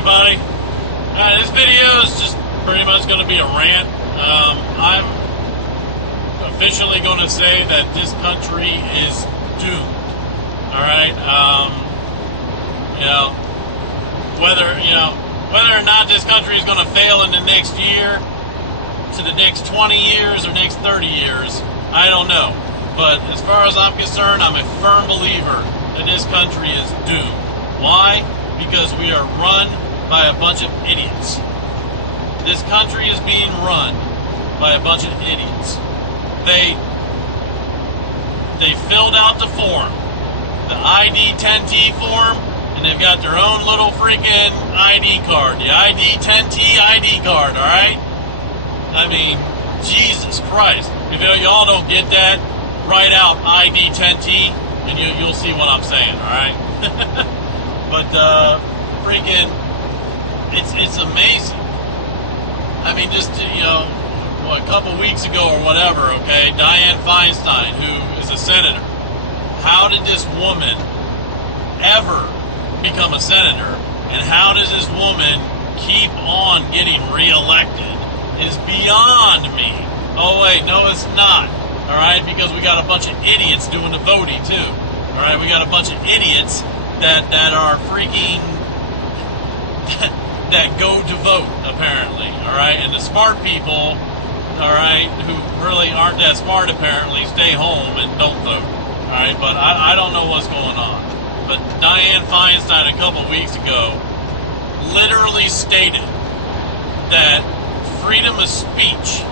everybody. This video is just pretty much going to be a rant. I'm officially going to say that this country is doomed. All right. Whether or not this country is going to fail in the next year, to the next 20 years, or next 30 years, I don't know. But as far as I'm concerned, I'm a firm believer that this country is doomed. Why? Because we are run by a bunch of idiots. This country is being run by a bunch of idiots. They filled out the form, the ID-10T form, and they've got their own little freaking ID card, the ID-10T ID card, all right? I mean, Jesus Christ. If y'all don't get that, write out ID-10T, and you'll see what I'm saying, all right? But freaking, it's amazing. I mean, just a couple weeks ago or whatever, okay, Dianne Feinstein, who is a senator. How did this woman ever become a senator? And how does this woman keep on getting reelected? Is beyond me. Oh wait, no, it's not. All right, because we got a bunch of idiots doing the voting too. All right, we got a bunch of idiots that are freaking that go to vote, apparently, all right? And the smart people, all right, who really aren't that smart, apparently, stay home and don't vote, all right? But I don't know what's going on. But Dianne Feinstein a couple weeks ago literally stated that freedom of speech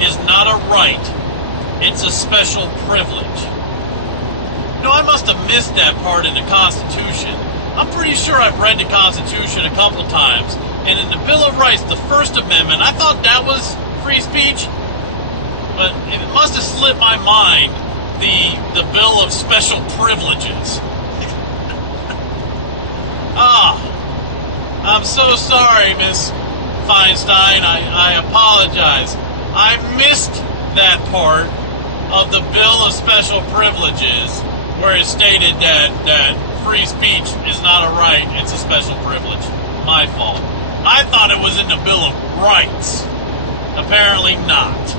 is not a right, it's a special privilege. I must have missed that part in the Constitution. I'm pretty sure I've read the Constitution a couple times. And in the Bill of Rights, the First Amendment, I thought that was free speech. But it must have slipped my mind, the Bill of Special Privileges. I'm so sorry, Miss Feinstein. I apologize. I missed that part of the Bill of Special Privileges, where it stated that free speech is not a right, it's a special privilege. My fault. I thought it was in the Bill of Rights. Apparently not.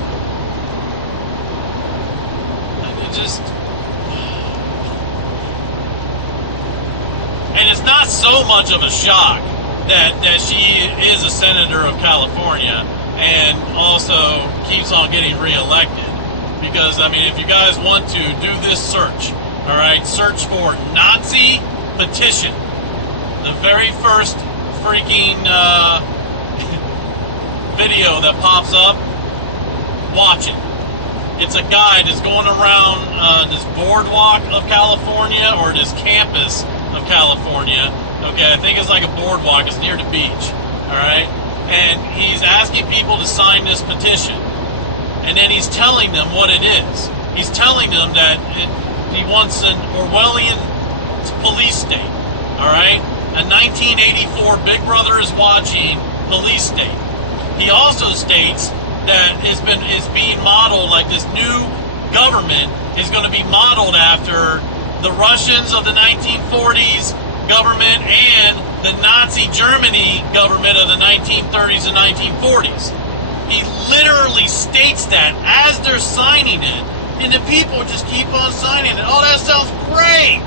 And it's not so much of a shock that she is a senator of California and also keeps on getting reelected. Because, I mean, if you guys want to do this search, all right, search for Nazi Petition. The very first freaking video that pops up, watch it. It's a guy that's going around this boardwalk of California, or this campus of California. Okay, I think it's like a boardwalk. It's near the beach, all right? And he's asking people to sign this petition. And then he's telling them what it is. He's telling them that he wants an Orwellian police state, all right? A 1984 Big Brother is watching police state. He also states that it's being modeled, like this new government is going to be modeled after the Russians of the 1940s government and the Nazi Germany government of the 1930s and 1940s. He literally states that as they're signing it, and the people just keep on signing it. Oh, that sounds great!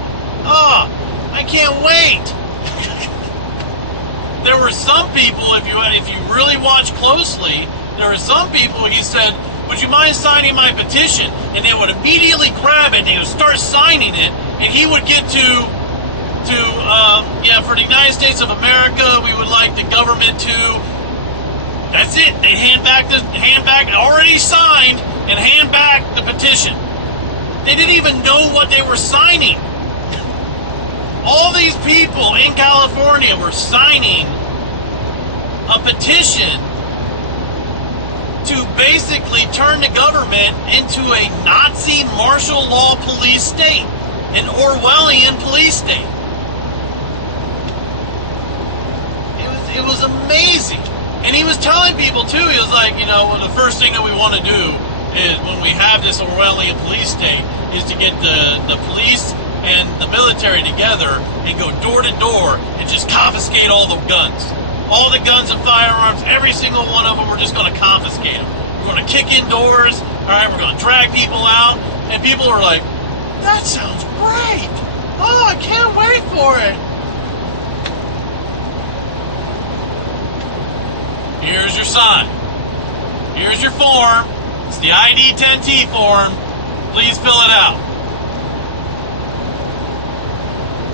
Oh, I can't wait! There were some people, if you really watch closely, there were some people, he said, would you mind signing my petition? And they would immediately grab it, and they would start signing it, and he would get for the United States of America, we would like the government to. That's it. They hand back already signed, and hand back the petition. They didn't even know what they were signing. All these people in California were signing a petition to basically turn the government into a Nazi martial law police state, an Orwellian police state. It was amazing. And he was telling people too, he was like, well, the first thing that we want to do is, when we have this Orwellian police state, is to get the police and the military together and go door to door and just confiscate all the guns. All the guns and firearms, every single one of them, we're just going to confiscate them. We're going to kick in doors, all right, we're going to drag people out, and people are like, that sounds great. Oh, I can't wait for it. Here's your sign. Here's your form. It's the ID-10T form. Please fill it out.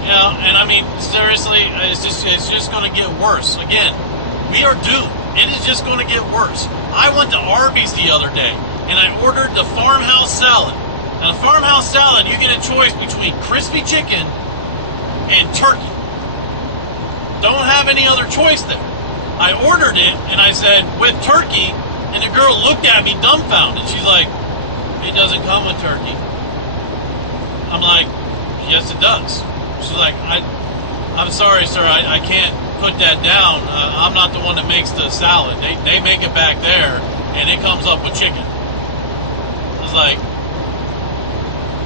You know, and I mean, seriously, it's just going to get worse. Again, we are doomed. It is just going to get worse. I went to Arbys the other day, and I ordered the farmhouse salad. Now, the farmhouse salad, you get a choice between crispy chicken and turkey. Don't have any other choice there. I ordered it, and I said, with turkey, and the girl looked at me dumbfounded. She's like, it doesn't come with turkey. I'm like, yes, it does. She's like, I'm sorry, sir, I can't put that down. I'm not the one that makes the salad. They make it back there, and it comes up with chicken. I was like,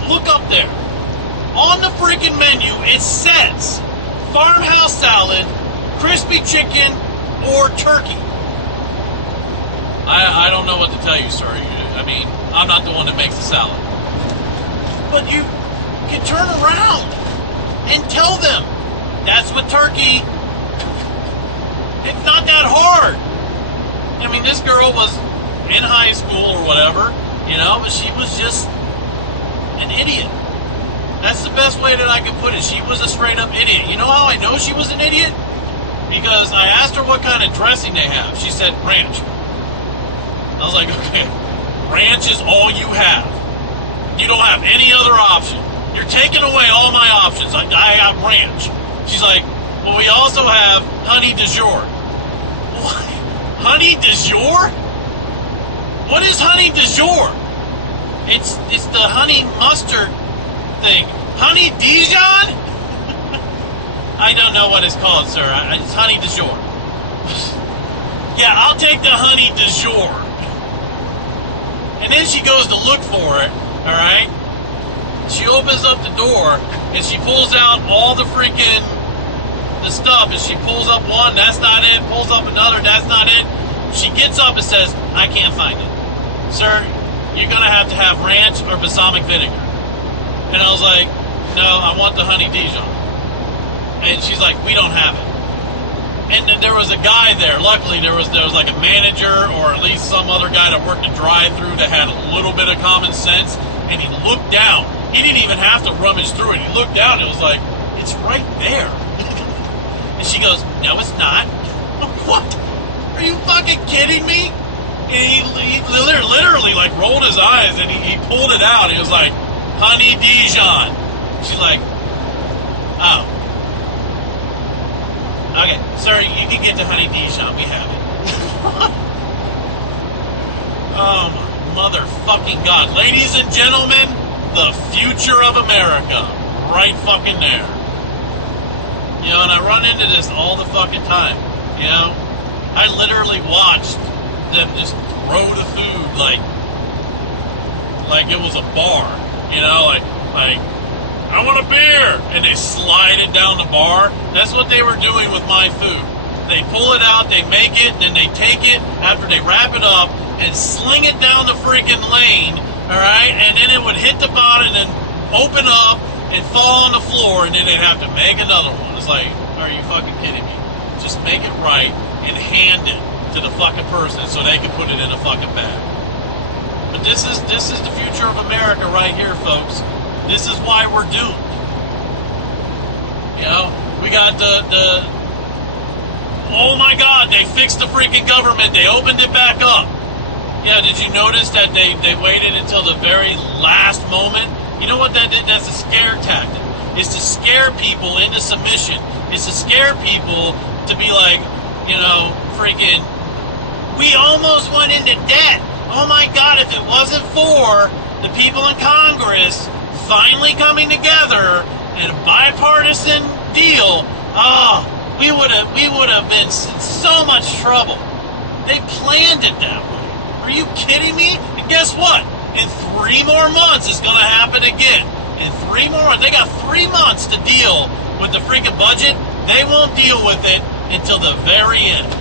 look up there. On the freaking menu, it says farmhouse salad, crispy chicken, or turkey. I don't know what to tell you, sir. I mean, I'm not the one that makes the salad. But you can turn around and tell them that's with turkey. It's not that hard. I mean, this girl was in high school or whatever, you know, but she was just an idiot. That's the best way that I could put it. She was a straight up idiot. You know how I know she was an idiot? Because I asked her what kind of dressing they have. She said ranch. I was like, okay, ranch is all you have. You don't have any other option. You're taking away all my options. I have ranch. She's like, well, we also have honey du jour. What? Honey du jour? What is honey du jour? It's the honey mustard thing. Honey Dijon? I don't know what it's called, sir. It's honey du jour. Yeah, I'll take the honey du jour. And then she goes to look for it, all right? She opens up the door, and she pulls out all the freaking the stuff, and she pulls up one, that's not it, pulls up another, that's not it. She gets up and says, I can't find it. Sir, you're going to have ranch or balsamic vinegar. And I was like, no, I want the honey Dijon. And she's like, we don't have it. And then there was a guy there. Luckily, there was like a manager or at least some other guy that worked a drive-through that had a little bit of common sense. And he looked down. He didn't even have to rummage through it. He looked down. And it was like, it's right there. And she goes, no, it's not. What? Are you fucking kidding me? And he literally like rolled his eyes and he pulled it out. He was like, honey Dijon. She's like, oh. Okay, sir, you can get the honey Dijon. We have it. Oh, my motherfucking God. Ladies and gentlemen, the future of America. Right fucking there. You know, and I run into this all the fucking time. You know, I literally watched them just throw the food like it was a bar. You know, like I want a beer, and they slide it down the bar. That's what they were doing with my food. They pull it out, they make it, then they take it after they wrap it up and sling it down the freaking lane, all right? And then it would hit the bottom and then open up and fall on the floor, and then they'd have to make another one. It's like, are you fucking kidding me? Just make it right and hand it to the fucking person so they can put it in a fucking bag. But this is the future of America right here, folks. This is why we're doomed. You know, we got the oh my God, they fixed the freaking government. They opened it back up. Yeah, did you notice that they waited until the very last moment? You know what that did? That's a scare tactic. It's to scare people into submission. It's to scare people to be like, you know, freaking, we almost went into debt. Oh my God, if it wasn't for the people in Congress finally coming together in a bipartisan deal, we would have been in so much trouble. They planned it that way. Are you kidding me? And guess what? In 3 more months, it's going to happen again. In 3 more, they got 3 months to deal with the freaking budget. They won't deal with it until the very end.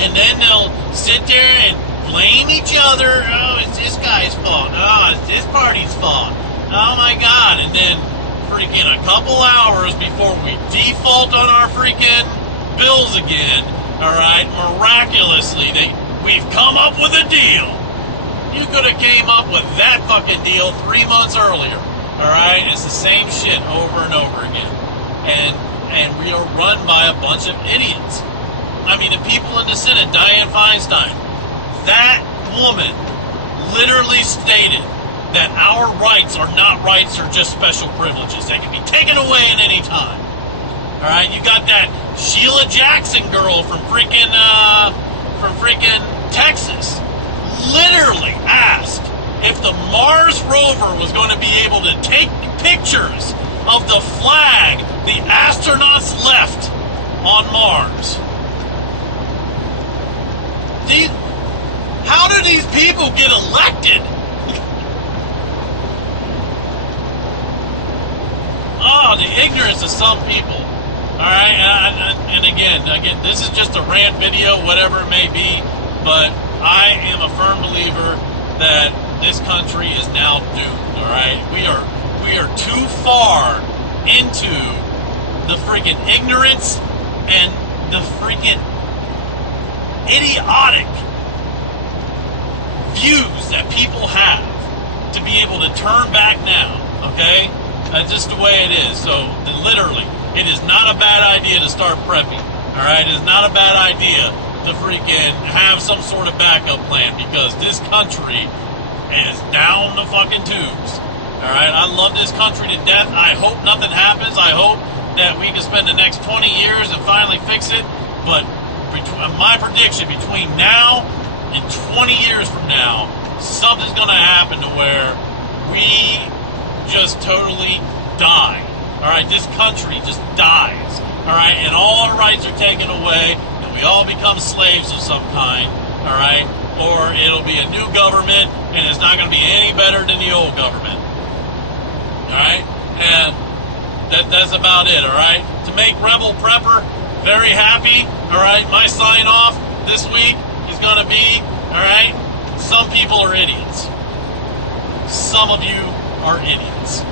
And then they'll sit there and blame each other. Oh, it's this guy's fault. Oh, it's this party's fault. Oh my God. And then freaking a couple hours before we default on our freaking bills again, all right, miraculously, we've come up with a deal. You could have came up with that fucking deal 3 months earlier, all right? It's the same shit over and over again. And we are run by a bunch of idiots. I mean, the people in the Senate, Dianne Feinstein, that woman literally stated that our rights are not rights, or just special privileges. They can be taken away at any time. All right, you got that Sheila Jackson girl from freaking Texas, literally asked if the Mars rover was going to be able to take pictures of the flag the astronauts left on Mars. How do these people get elected? Oh, the ignorance of some people. All right, and again, this is just a rant video, whatever it may be, but I am a firm believer that this country is now doomed. All right, we are too far into the freaking ignorance and the freaking idiotic views that people have to be able to turn back now. Okay. That's just the way it is. So, literally, it is not a bad idea to start prepping. All right? It is not a bad idea to freaking have some sort of backup plan, because this country is down the fucking tubes. All right? I love this country to death. I hope nothing happens. I hope that we can spend the next 20 years and finally fix it. But my prediction, between now and 20 years from now, something's going to happen to where we just totally die. All right, this country just dies. All right, and all our rights are taken away, and we all become slaves of some kind. All right, or it'll be a new government, and it's not going to be any better than the old government. All right, and that's about it. All right, to make Rebel Prepper very happy. All right, my sign off this week is going to be, all right, some people are idiots. Some of you are idiots.